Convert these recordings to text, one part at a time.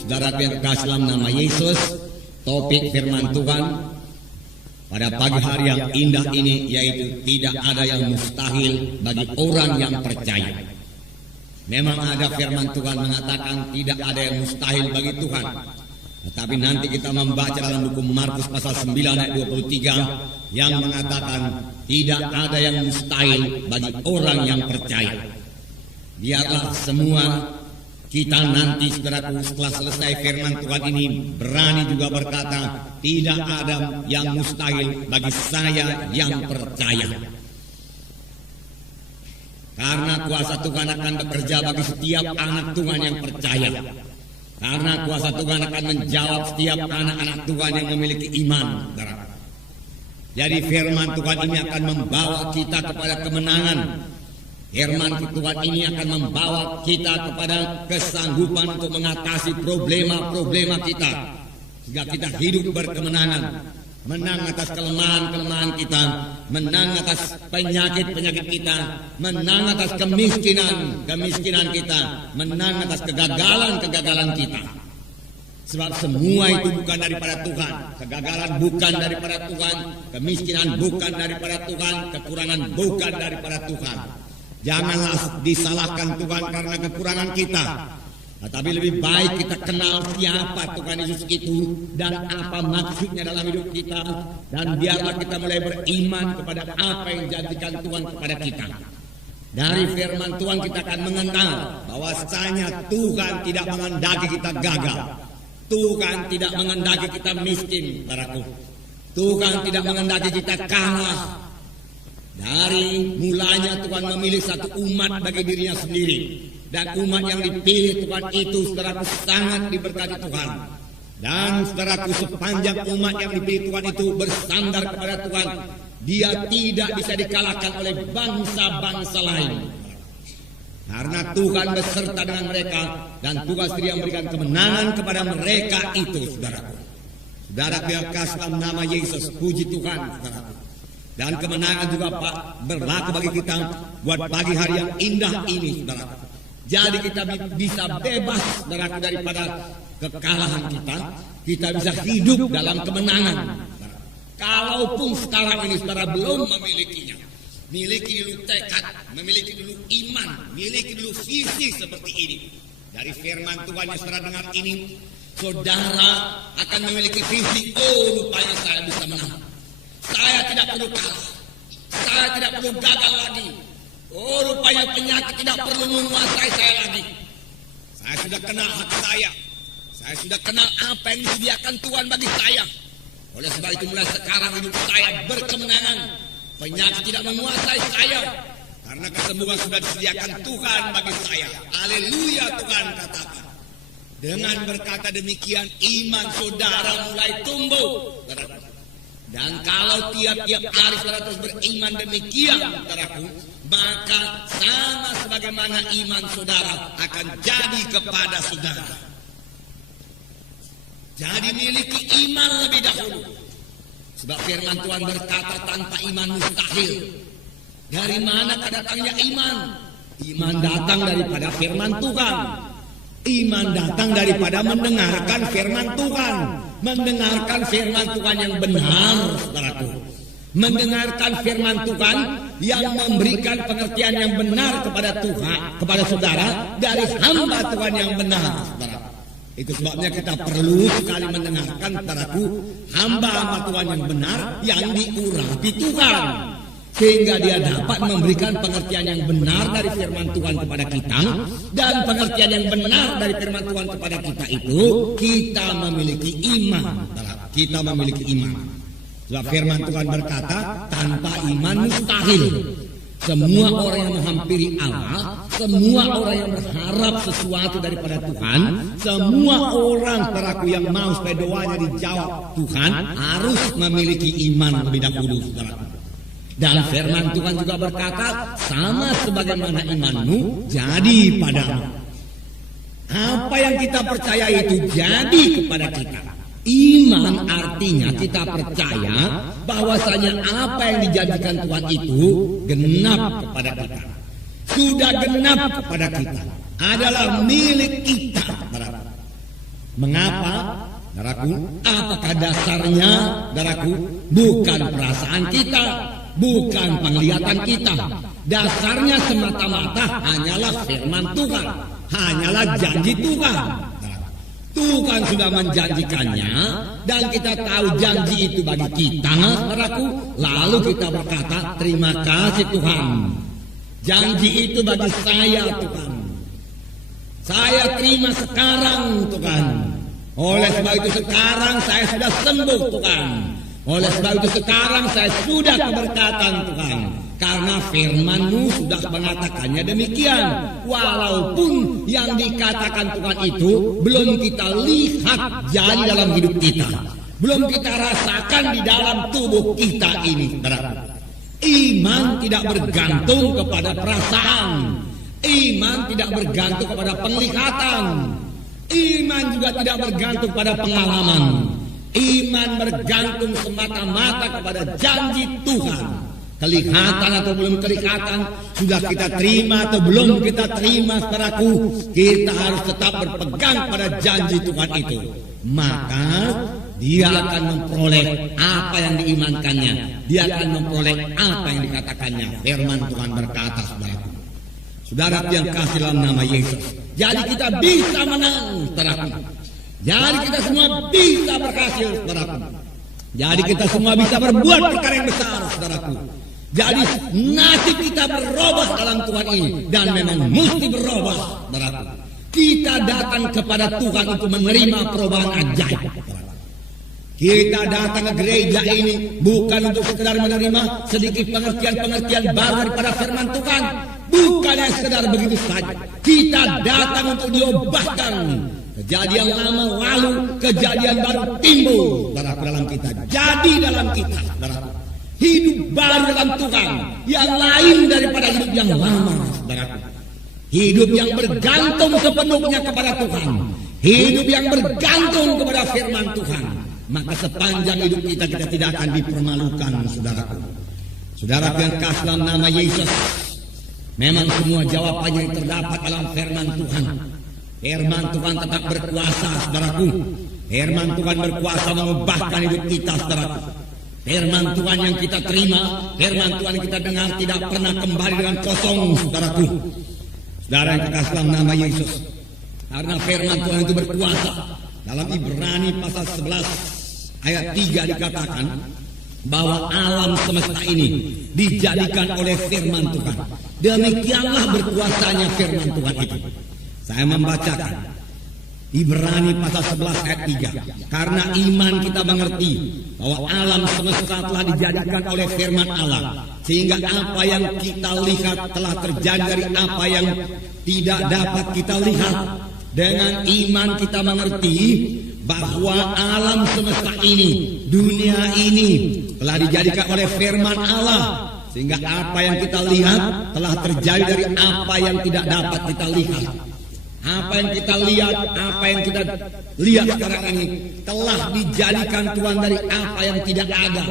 Saudara yang kekasih dalam nama Yesus, topik firman Tuhan pada pagi hari yang indah ini yaitu tidak ada yang mustahil bagi orang yang percaya. Memang ada firman Tuhan mengatakan tidak ada yang mustahil bagi Tuhan. Tetapi nanti kita membaca dalam buku Markus pasal 9 ayat 23 yang mengatakan tidak ada yang mustahil bagi orang yang percaya. Biarlah semua kita nanti saudaraku setelah selesai firman Tuhan ini berani juga berkata tidak ada yang mustahil bagi saya yang percaya. Karena kuasa Tuhan akan bekerja bagi setiap anak Tuhan yang percaya. Karena kuasa Tuhan akan menjawab setiap anak-anak Tuhan yang memiliki iman. Jadi firman Tuhan ini akan membawa kita kepada kemenangan. Firman Tuhan ini akan membawa kita kepada kesanggupan untuk mengatasi problema-problema kita. Sehingga kita hidup berkemenangan. Menang atas kelemahan-kelemahan kita. Menang atas penyakit-penyakit kita. Menang atas kemiskinan kita. Menang atas kegagalan-kegagalan kita. Sebab semua itu bukan daripada Tuhan. Kegagalan bukan daripada Tuhan. Kemiskinan bukan daripada Tuhan. Kekurangan bukan daripada Tuhan. Janganlah disalahkan Tuhan karena kekurangan kita. Tetapi lebih baik kita kenal siapa Tuhan Yesus itu dan apa maksudnya dalam hidup kita. Dan biarlah kita mulai beriman kepada apa yang dijadikan Tuhan kepada kita. Dari firman Tuhan kita akan mengenal bahwasanya Tuhan tidak menghendaki kita gagal. Tuhan tidak menghendaki kita miskin, saudaraku. Tuhan tidak menghendaki kita kalah. Dari mulanya Tuhan memilih satu umat bagi dirinya sendiri. Dan umat yang dipilih Tuhan itu saudaraku sangat diberkati Tuhan. Dan saudaraku sepanjang umat yang dipilih Tuhan itu bersandar kepada Tuhan, dia tidak bisa dikalahkan oleh bangsa-bangsa lain. Karena Tuhan beserta dengan mereka dan Tuhan sendiri yang memberikan kemenangan kepada mereka itu saudaraku. Saudara yang kasih dalam nama Yesus, puji Tuhan saudaraku. Dan kemenangan juga berlaku bagi kita buat pagi hari yang indah ini saudaraku. Jadi kita bisa bebas daripada kekalahan kita. Kita bisa hidup dalam kemenangan. Kalaupun sekarang ini saudara belum memilikinya. Miliki dulu tekad, memiliki dulu iman, miliki dulu visi seperti ini. Dari firman Tuhan yang saudara dengar ini, saudara akan memiliki visi. Oh, rupanya saya bisa menang. Saya tidak perlu kalah. Saya tidak perlu gagal lagi. Oh, rupanya penyakit tidak perlu menguasai saya lagi. Saya sudah kenal hak saya. Saya sudah kenal apa yang disediakan Tuhan bagi saya. Oleh sebab itu mulai sekarang hidup saya berkemenangan. Penyakit tidak menguasai saya. Karena kesembuhan sudah disediakan Tuhan bagi saya. Haleluya Tuhan katakan. Dengan berkata demikian iman saudara mulai tumbuh. Dan kalau tiap-tiap hari saudara terus beriman demikian saudaraku, maka sama sebagaimana iman saudara akan jadi kepada saudara. Jadi miliki iman lebih dahulu. Sebab firman Tuhan berkata tanpa iman mustahil. Dari mana datangnya iman? Iman datang daripada firman Tuhan. Iman datang daripada mendengarkan firman Tuhan. Mendengarkan firman Tuhan yang benar, saudaraku. Mendengarkan firman Tuhan yang memberikan pengertian yang benar kepada Tuhan, kepada saudara dari hamba Tuhan yang benar, saudara. Itu sebabnya kita perlu sekali mendengarkan, saudaraku, hamba-hamba Tuhan yang benar yang diurapi Tuhan. Sehingga dia dapat memberikan pengertian yang benar dari firman Tuhan kepada kita. Dan pengertian yang benar dari firman Tuhan kepada kita itu, kita memiliki iman. Kita memiliki iman. Sebab firman Tuhan berkata, tanpa iman mustahil. Semua orang yang menghampiri Allah, semua orang yang berharap sesuatu daripada Tuhan, semua orang saudaraku yang mau supaya doanya dijawab Tuhan, harus memiliki iman lebih dahulu, saudaraku. Dan firman Tuhan juga berkata, sama sebagaimana imanmu jadi padamu. Apa yang kita percaya itu jadi kepada kita. Iman artinya kita percaya bahwasanya apa yang dijanjikan Tuhan itu genap kepada kita. Sudah genap kepada kita. Adalah milik kita. Mengapa? Saudaraku, apakah dasarnya? Saudaraku, bukan perasaan kita, bukan penglihatan kita. Dasarnya semata-mata hanyalah firman Tuhan, hanyalah janji Tuhan. Tuhan sudah menjanjikannya dan kita tahu janji itu bagi kita, saudaraku. Lalu kita berkata, terima kasih Tuhan. Janji itu bagi saya, Tuhan. Saya terima sekarang, Tuhan. Oleh sebab itu sekarang saya sudah sembuh, Tuhan. Oleh sebab itu sekarang saya sudah keberkatan, Tuhan. Karena firman-Mu sudah mengatakannya demikian. Walaupun yang dikatakan Tuhan itu belum kita lihat jadi dalam hidup kita, belum kita rasakan di dalam tubuh kita ini. Iman tidak bergantung kepada perasaan. Iman tidak bergantung kepada penglihatan. Iman juga tidak bergantung pada pengalaman. Iman bergantung semata-mata kepada janji Tuhan. Kelihatan atau belum kelihatan, sudah kita terima atau belum kita terima, saudaraku, kita harus tetap berpegang pada janji Tuhan itu. Maka dia akan memperoleh apa yang diimankannya. Dia akan memperoleh apa yang dikatakannya. Firman Tuhan berkata, saudaraku, saudara yang kasih dalam nama Yesus, jadi kita bisa menang, saudaraku. Jadi kita semua bisa berhasil, saudaraku. Jadi kita semua bisa berbuat perkara yang besar, saudaraku. Jadi nasib kita berubah dalam Tuhan ini, dan memang mesti berubah, saudaraku. Kita datang kepada Tuhan untuk menerima perubahan ajaib. Kita datang ke gereja ini bukan untuk sekedar menerima sedikit pengertian-pengertian baru daripada firman Tuhan. Bukan yang sekedar begitu saja. Kita datang untuk diubahkan. Kejadian lama lalu, kejadian baru timbul dalam kita. Jadi dalam kita, saudaraku, hidup baru dalam Tuhan yang lain daripada hidup yang lama, saudaraku. Hidup yang bergantung sepenuhnya kepada Tuhan. Hidup yang bergantung kepada firman Tuhan. Maka sepanjang hidup kita tidak akan dipermalukan, saudaraku. Saudaraku yang kasih dalam nama Yesus, memang semua jawabannya yang terdapat dalam firman Tuhan. Firman Tuhan tetap berkuasa, saudaraku. Firman Tuhan berkuasa mengubahkan hidup kita, saudaraku. Firman Tuhan yang kita terima, firman Tuhan yang kita dengar tidak pernah kembali dengan kosong, saudaraku. Saudara yang kekasih dalam nama Yesus, karena firman Tuhan itu berkuasa. Dalam Ibrani pasal 11 ayat 3 dikatakan bahwa alam semesta ini dijadikan oleh firman Tuhan. Demikianlah berkuasanya firman Tuhan itu. Saya membacakan Ibrani pasal 11 ayat 3. Karena iman kita mengerti bahwa alam semesta telah dijadikan oleh firman Allah, sehingga apa yang kita lihat telah terjadi dari apa yang tidak dapat kita lihat. Dengan iman kita mengerti bahwa alam semesta ini, dunia ini telah dijadikan oleh firman Allah, sehingga apa yang kita lihat telah terjadi dari apa yang tidak dapat kita lihat. Apa yang kita lihat, apa yang kita lihat sekarang ini telah dijadikan Tuhan dari apa yang tidak ada.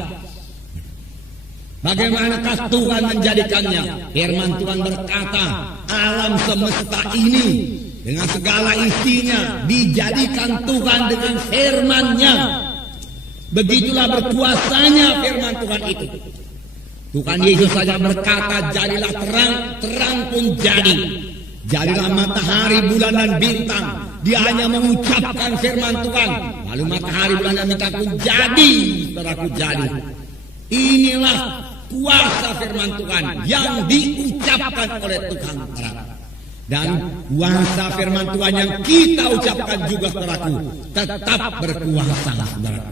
Bagaimanakah Tuhan menjadikannya? Firman Tuhan berkata, alam semesta ini dengan segala isinya dijadikan Tuhan dengan firman-Nya. Begitulah berkuasanya firman Tuhan itu. Tuhan Yesus saja berkata, jadilah terang, terang pun jadi. Jadilah matahari, bulan dan bintang. Dia hanya mengucapkan firman Tuhan, lalu matahari, bulan dan bintang pun jadi. Saudaraku, jadi. Inilah kuasa firman Tuhan yang diucapkan oleh Tuhan. Dan kuasa firman Tuhan yang kita ucapkan juga, saudaraku, tetap berkuasa, saudaraku.